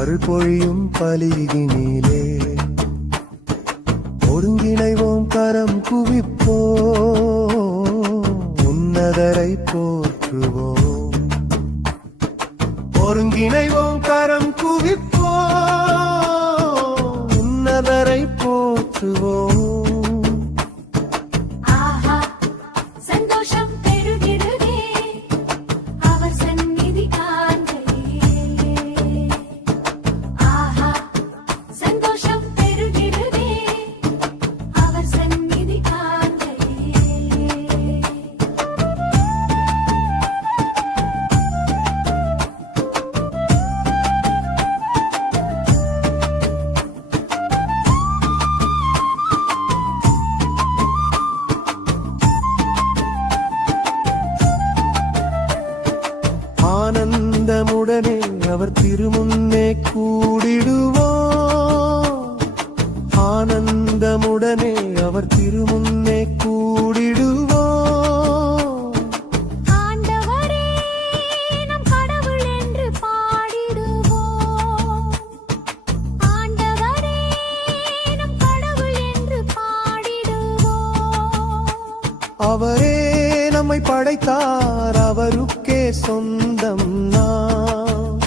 அருள் பொழியும் பலியினிலே ஒருங்கிணைவோம் கரம் குவிப்போம் உன்னதரை போற்றுவோம் ஒருங்கிணைவோம் கரம் குவிப்போம் உன்னதரை போற்றுவோம் ஆனந்தமுடனே அவர் திருமுன்னே கூடிடுவோம் ஆனந்தமுடனே அவர் திருமுன்னே கூடிடுவோம் ஆண்டவரே நம் கடவுள் என்று பாடிடுவோம் ஆண்டவரே நம் கடவுள் என்று பாடிடுவோம் அவரே நம்மை படைத்தார் அவருக்கே சொந்தம் நாம்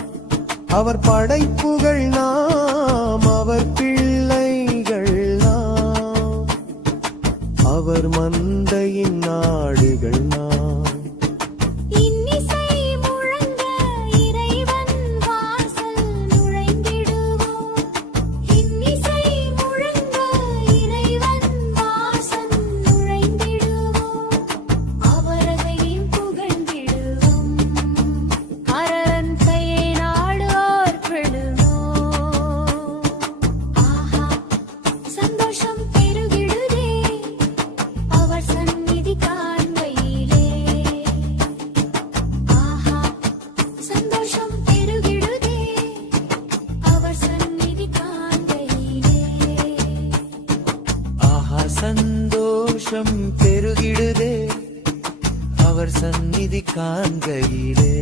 அவர் படைப்புகள் நாம் அவர் பிள்ளைகள் நாம் அவர் மந்தையின் நாடுகள் நாம் இன்னிசை முழங்க இறைவன் வாசல் நுழைந்திடுவோம் இன்னிசை முழங்க இறைவன் வாசல் நுழைந்திடுவோம் அவரையும் புகழ்ந்திடுவோம் அரன் கையை நாடுவோர் பெறுவோம் ஆஹா சந்தோஷம் பெருகிடுதே அவர் சந்நிதி காண்கையிலே ஆஹா சந்தோஷம் பெருகிடுதே அவர் சந்நிதி காண்கையிலே ஆஹா சந்தோஷம் பெருகிடுதே அவர் சந்நிதி காண்கையிலே